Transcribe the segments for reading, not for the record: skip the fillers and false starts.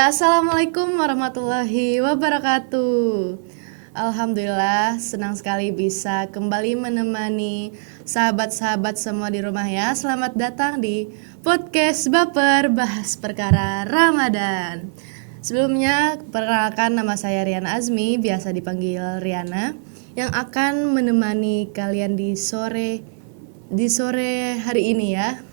Ya, assalamualaikum warahmatullahi wabarakatuh. Alhamdulillah, senang sekali bisa kembali menemani sahabat-sahabat semua di rumah ya. Selamat datang di podcast Baper Bahas Perkara Ramadan. Sebelumnya, perkenalkan nama saya Riana Azmi, biasa dipanggil Riana, yang akan menemani kalian di sore hari ini ya,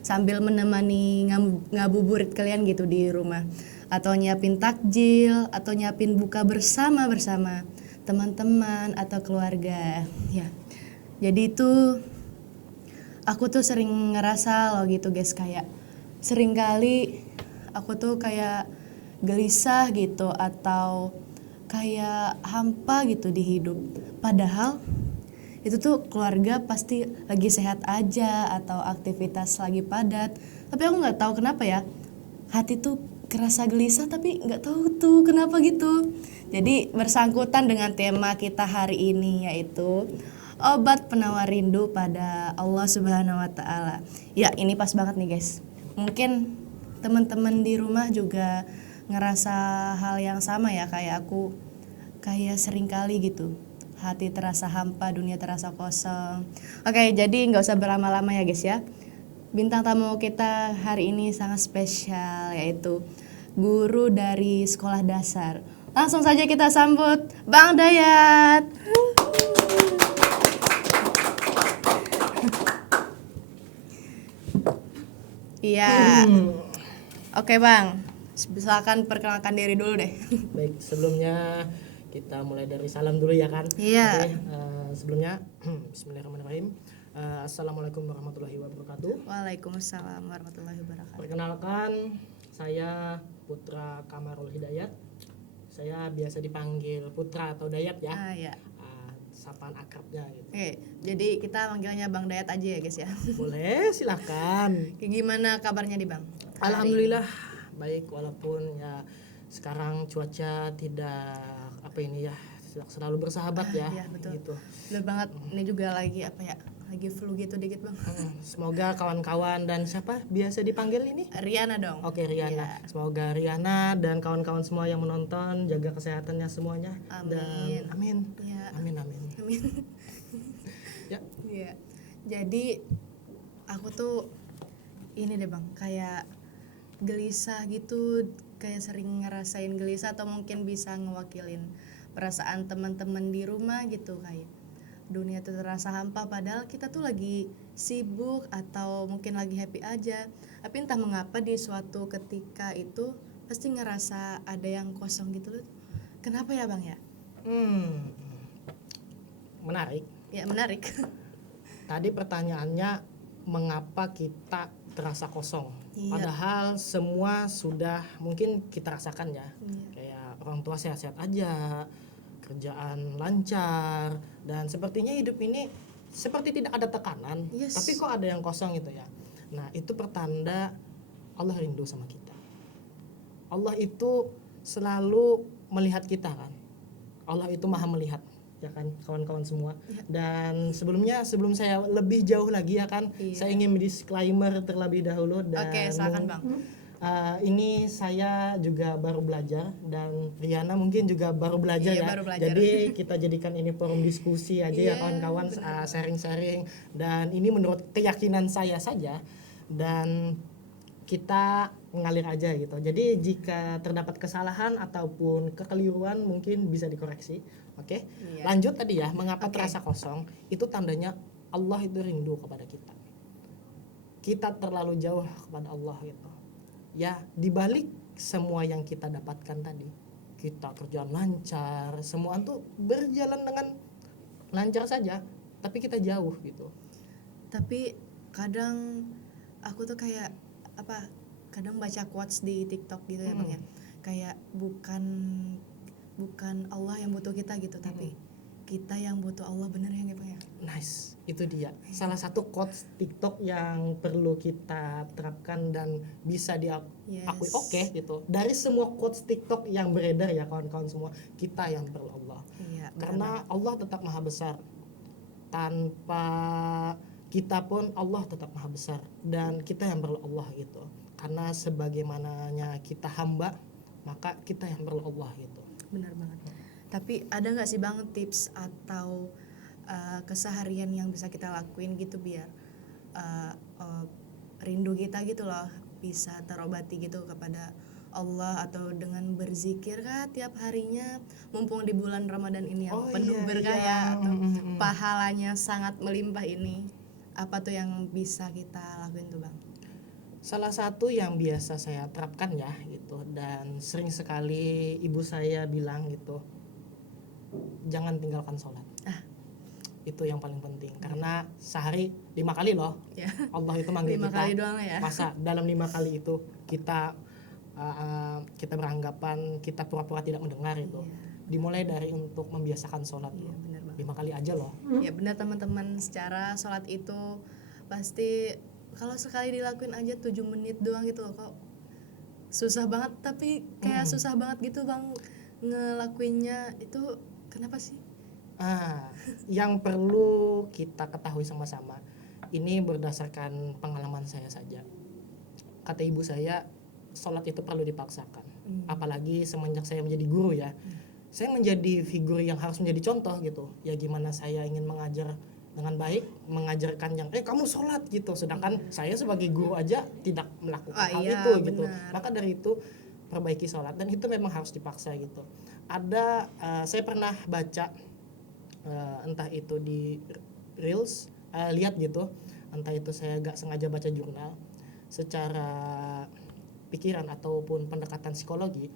sambil menemani ngabuburit kalian gitu di rumah, atau nyiapin takjil atau nyiapin buka bersama teman-teman atau keluarga ya. Jadi itu aku tuh sering ngerasa loh gitu guys, kayak sering kali aku tuh kayak gelisah gitu atau kayak hampa gitu di hidup, padahal itu tuh keluarga pasti lagi sehat aja atau aktivitas lagi padat, tapi aku nggak tahu kenapa ya hati tuh kerasa gelisah, tapi nggak tahu tuh kenapa gitu. Jadi bersangkutan dengan tema kita hari ini, yaitu obat penawar rindu pada Allah Subhanahu wa Ta'ala. Ya, ini pas banget nih guys, mungkin teman-teman di rumah juga ngerasa hal yang sama ya kayak aku, kayak sering kali gitu hati terasa hampa, dunia terasa kosong. Oke, jadi nggak usah berlama-lama ya guys ya. Bintang tamu kita hari ini sangat spesial, yaitu guru dari sekolah dasar. Langsung saja kita sambut Bang Dayat. Iya. Oke Bang, silakan perkenalkan diri dulu deh. Baik, sebelumnya kita mulai dari salam dulu ya kan. Iya. Oke, sebelumnya Bismillahirrahmanirrahim. Assalamualaikum warahmatullahi wabarakatuh. Waalaikumsalam warahmatullahi wabarakatuh. Perkenalkan, saya Putra Kamarul Hidayat. Saya biasa dipanggil Putra atau Dayat ya. Iya. Sapaan akrabnya gitu. Oke, jadi kita manggilnya Bang Dayat aja ya guys ya. Boleh, silakan. Kayak gimana kabarnya nih Bang? Alhamdulillah baik, walaupun ya sekarang cuaca tidak selalu bersahabat ya. Iya betul. Gitu. Bener banget. Ini juga lagi lagi flu gitu dikit Bang. Semoga kawan-kawan dan siapa biasa dipanggil ini? Riana dong. Oke, Riana. Iya. Semoga Riana dan kawan-kawan semua yang menonton jaga kesehatannya semuanya. Amin. Dan amin. Iya. Amin. Amin. Ya. Iya. Jadi aku tuh ini deh Bang, kayak gelisah gitu, kayak sering ngerasain gelisah, atau mungkin bisa ngewakilin perasaan teman-teman di rumah gitu, kayak dunia tuh terasa hampa padahal kita tuh lagi sibuk atau mungkin lagi happy aja, tapi entah mengapa di suatu ketika itu pasti ngerasa ada yang kosong gitu loh. Kenapa ya Bang ya? Menarik. Ya menarik. Tadi pertanyaannya mengapa kita terasa kosong? Iya. Padahal semua sudah mungkin kita rasakan ya. Iya. Kayak orang tua sehat-sehat aja, kerjaan lancar, dan sepertinya hidup ini seperti tidak ada tekanan. Yes. Tapi kok ada yang kosong gitu ya. Nah, itu pertanda Allah rindu sama kita. Allah itu selalu melihat kita kan. Allah itu maha melihat ya kan kawan-kawan semua. Iya. Dan sebelum saya lebih jauh lagi ya kan, Iya. saya ingin disclaimer terlebih dahulu. Dan Oke, silakan Bang. ini saya juga baru belajar dan Riana mungkin juga baru belajar Iya, ya. baru belajar. Jadi kita jadikan ini forum diskusi aja ya Iya, kawan-kawan, benar. sharing-sharing, dan ini menurut keyakinan saya saja dan kita mengalir aja gitu. Jadi jika terdapat kesalahan ataupun kekeliruan mungkin bisa dikoreksi. Oke. Iya. Lanjut tadi ya, mengapa Oke. terasa kosong? Itu tandanya Allah itu rindu kepada kita. Kita terlalu jauh kepada Allah gitu. Ya, dibalik semua yang kita dapatkan tadi, kita kerjaan lancar, semua tuh berjalan dengan lancar saja, tapi kita jauh gitu. Tapi kadang aku tuh kayak kadang baca quotes di TikTok gitu ya Bang ya, kayak bukan Allah yang butuh kita gitu, tapi kita yang butuh Allah, bener ya Bang ya? Nice, itu dia salah satu quotes TikTok yang perlu kita terapkan dan bisa diakui Yes. oke gitu. Dari semua quotes TikTok yang beredar ya kawan-kawan semua, kita yang perlu Allah. Iya, Karena Allah tetap maha besar. Tanpa kita pun Allah tetap maha besar, dan kita yang perlu Allah gitu. Karena sebagaimananya kita hamba, maka kita yang perlu Allah gitu. Benar banget. Tapi ada nggak sih Bang tips atau keseharian yang bisa kita lakuin gitu biar uh, uh, rindu kita gitu loh bisa terobati gitu kepada Allah, atau dengan berzikir kah tiap harinya mumpung di bulan Ramadan ini yang penuh berkah ya, atau pahalanya sangat melimpah ini. Apa tuh yang bisa kita lakuin tuh Bang? Salah satu yang biasa saya terapkan ya gitu, dan sering sekali ibu saya bilang gitu, jangan tinggalkan sholat. Itu yang paling penting, karena sehari 5 kali loh Ya. Allah itu manggil 5 kita. kali doang ya. Masa dalam 5 kali itu kita beranggapan kita pura-pura tidak mendengar itu. Dimulai dari untuk membiasakan sholat. Iya, benar Bang. 5 kali aja loh. Ya benar teman-teman, secara sholat itu pasti kalau sekali dilakuin aja 7 menit doang gitu loh, kok susah banget, tapi kayak susah banget gitu Bang ngelakuinnya itu, kenapa sih? Yang perlu kita ketahui sama-sama, ini berdasarkan pengalaman saya saja. Kata ibu saya, sholat itu perlu dipaksakan. Apalagi semenjak saya menjadi guru ya, saya menjadi figur yang harus menjadi contoh gitu. Ya gimana saya ingin mengajar dengan baik, mengajarkan yang kamu sholat gitu, sedangkan saya sebagai guru aja tidak melakukan hal itu gitu. Maka dari itu perbaiki sholat, dan itu memang harus dipaksa gitu. Ada saya pernah baca entah itu di reels, lihat gitu, entah itu saya gak sengaja baca jurnal, secara pikiran ataupun pendekatan psikologi,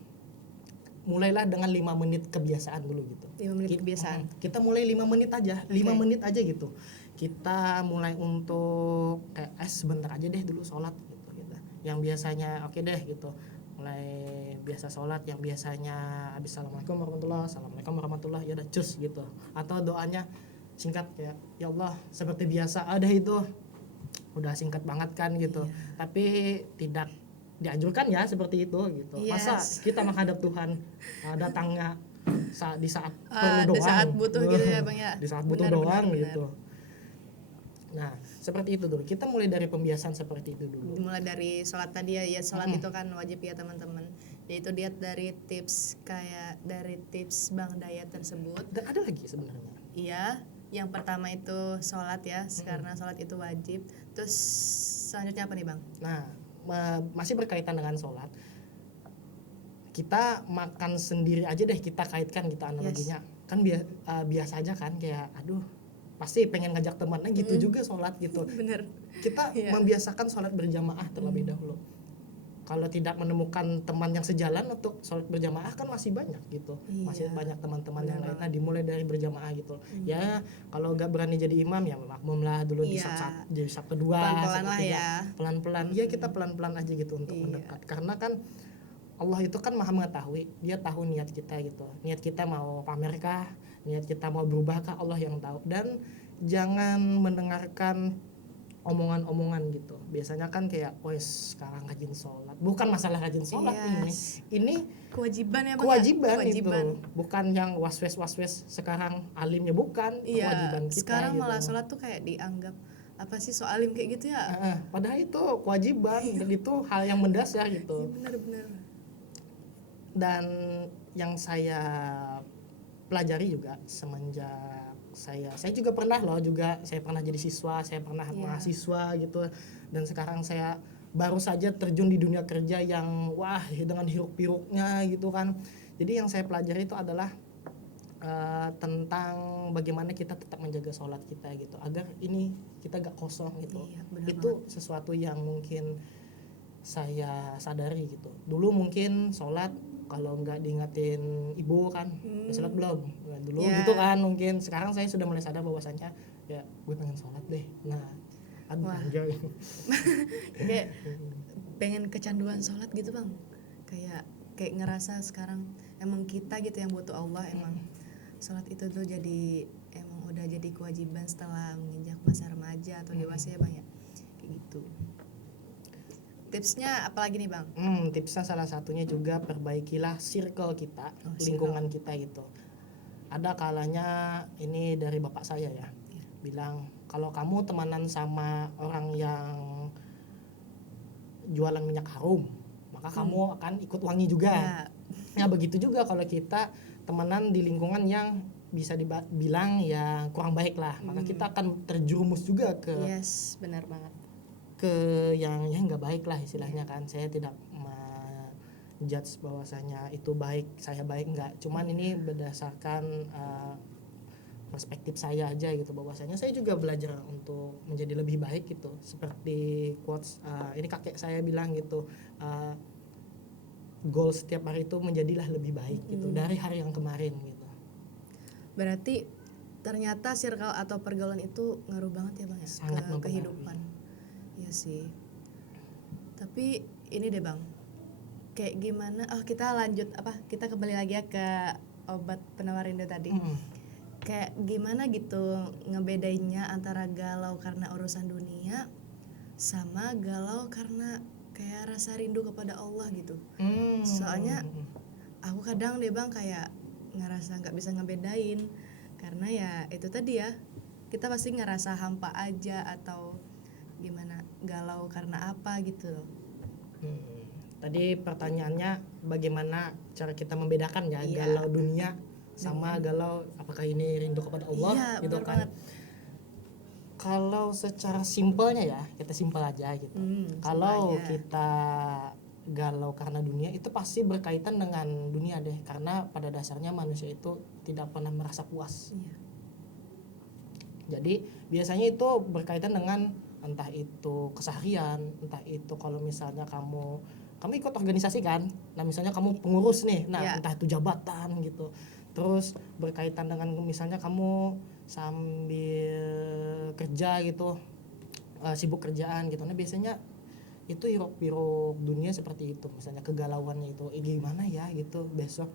mulailah dengan 5 menit kebiasaan dulu gitu. 5 menit kebiasaan. Kita mulai 5 menit aja, 5 menit aja gitu. Kita mulai untuk kayak sebentar aja deh dulu sholat gitu. Yang biasanya oke deh gitu, mulai biasa sholat yang biasanya habis assalamualaikum warahmatullahi ya udah cus gitu, atau doanya singkat kayak ya Allah seperti biasa, ada itu udah singkat banget kan gitu. Tapi tidak dianjurkan ya seperti itu gitu. Masa kita menghadap Tuhan datangnya di saat perlu doang, di saat butuh gitu ya Bang ya. Di saat butuh doang gitu. Nah seperti itu dulu, kita mulai dari pembiasaan seperti itu dulu. Mulai dari sholat tadi ya, sholat itu kan wajib ya teman-teman. Yaitu dia dari tips Bang Dayat tersebut. Dan ada lagi sebenarnya. Iya, yang pertama itu sholat ya, karena sholat itu wajib. Terus selanjutnya apa nih Bang? Nah masih berkaitan dengan sholat, kita makan sendiri aja deh, kita kaitkan gitu analoginya. Kan biasa aja kan, kayak aduh pasti pengen ngajak temannya gitu juga sholat gitu. Bener. Kita membiasakan sholat berjamaah terlebih dahulu. Kalau tidak menemukan teman yang sejalan untuk sholat berjamaah kan masih banyak gitu, masih banyak teman-teman yang lain. Nah dimulai dari berjamaah gitu. Ya kalau gak berani jadi imam ya makmumlah dulu di saf kedua, pelan-pelan lah ya. Pelan-pelan, ya kita pelan-pelan aja gitu untuk mendekat. Karena kan Allah itu kan maha mengetahui, dia tahu niat kita gitu. Niat kita mau pamerkah, niat kita mau berubahkah, Allah yang tahu. Dan jangan mendengarkan omongan-omongan gitu. Biasanya kan kayak wes sekarang rajin sholat, bukan masalah rajin sholat ini kewajiban ya Bang. Kewajiban itu bukan yang waswes sekarang alimnya, bukan. Kewajiban kita sekarang gitu. malah sholat tuh kayak dianggap apa sih, so alim kayak gitu ya. Padahal itu kewajiban dan itu hal yang mendasar gitu. Benar-benar. Dan yang saya pelajari juga semenjak saya juga pernah saya pernah jadi siswa, saya pernah mahasiswa gitu, dan sekarang saya baru saja terjun di dunia kerja yang dengan hiruk-pikuknya gitu kan. Jadi yang saya pelajari itu adalah tentang bagaimana kita tetap menjaga sholat kita gitu, agar ini kita gak kosong gitu. Itu sesuatu yang mungkin saya sadari gitu. Dulu mungkin sholat kalau nggak diingatin ibu kan, sholat belum dulu gitu kan mungkin. Sekarang saya sudah mulai sadar bahwasannya ya gue pengen sholat deh. Nah kayak pengen kecanduan sholat gitu Bang, kayak ngerasa sekarang emang kita gitu yang butuh Allah. Emang sholat itu tuh jadi emang udah jadi kewajiban setelah menginjak masa remaja atau dewasa ya Bang ya, kayak gitu. Tipsnya apalagi nih Bang? Tipsnya salah satunya juga perbaikilah circle kita, lingkungan kita gitu. Ada kalanya ini dari bapak saya ya, bilang kalau kamu temanan sama orang yang jualan minyak harum, maka kamu akan ikut wangi juga. Nah begitu juga kalau kita temenan di lingkungan yang bisa dibilang ya kurang baik lah, maka kita akan terjerumus juga Yes, benar banget. ke yang nggak baik lah istilahnya kan. Saya tidak judge bahwasanya itu baik, saya baik, nggak. Cuman ini berdasarkan perspektif saya aja gitu, bahwasanya saya juga belajar untuk menjadi lebih baik gitu. Seperti quotes ini kakek saya bilang gitu, goal setiap hari itu menjadilah lebih baik gitu dari hari yang kemarin gitu. Berarti ternyata circle atau pergaulan itu ngaruh banget ya Bang ya Sangat ke mempengaruhi. kehidupan. Iya sih. Tapi ini deh Bang, kayak gimana? Oh kita lanjut kita kembali lagi ya ke obat penawar rindu tadi. Kayak gimana gitu ngebedainnya antara galau karena urusan dunia sama galau karena kayak rasa rindu kepada Allah gitu. Soalnya aku kadang deh Bang kayak ngerasa nggak bisa ngebedain karena ya itu tadi ya, kita pasti ngerasa hampa aja atau gimana, galau karena apa gitu loh. Tadi pertanyaannya bagaimana cara kita membedakan ya Iya. galau dunia sama galau apakah ini rindu kepada Allah Iya, gitu benar kan. banget. Kalau secara simpelnya ya, kita simpel aja gitu. Kalau simpel aja. kita galau karena dunia itu pasti berkaitan dengan dunia deh, karena pada dasarnya manusia itu tidak pernah merasa puas. Iya. Jadi biasanya itu berkaitan dengan entah itu keseharian, entah itu kalau misalnya kamu ikut organisasi kan, nah misalnya kamu pengurus nih, nah Iya. entah itu jabatan gitu. Terus berkaitan dengan misalnya kamu sambil kerja gitu, sibuk kerjaan gitu, nah biasanya itu hiruk pikuk dunia seperti itu, misalnya kegalauannya itu gimana ya gitu besok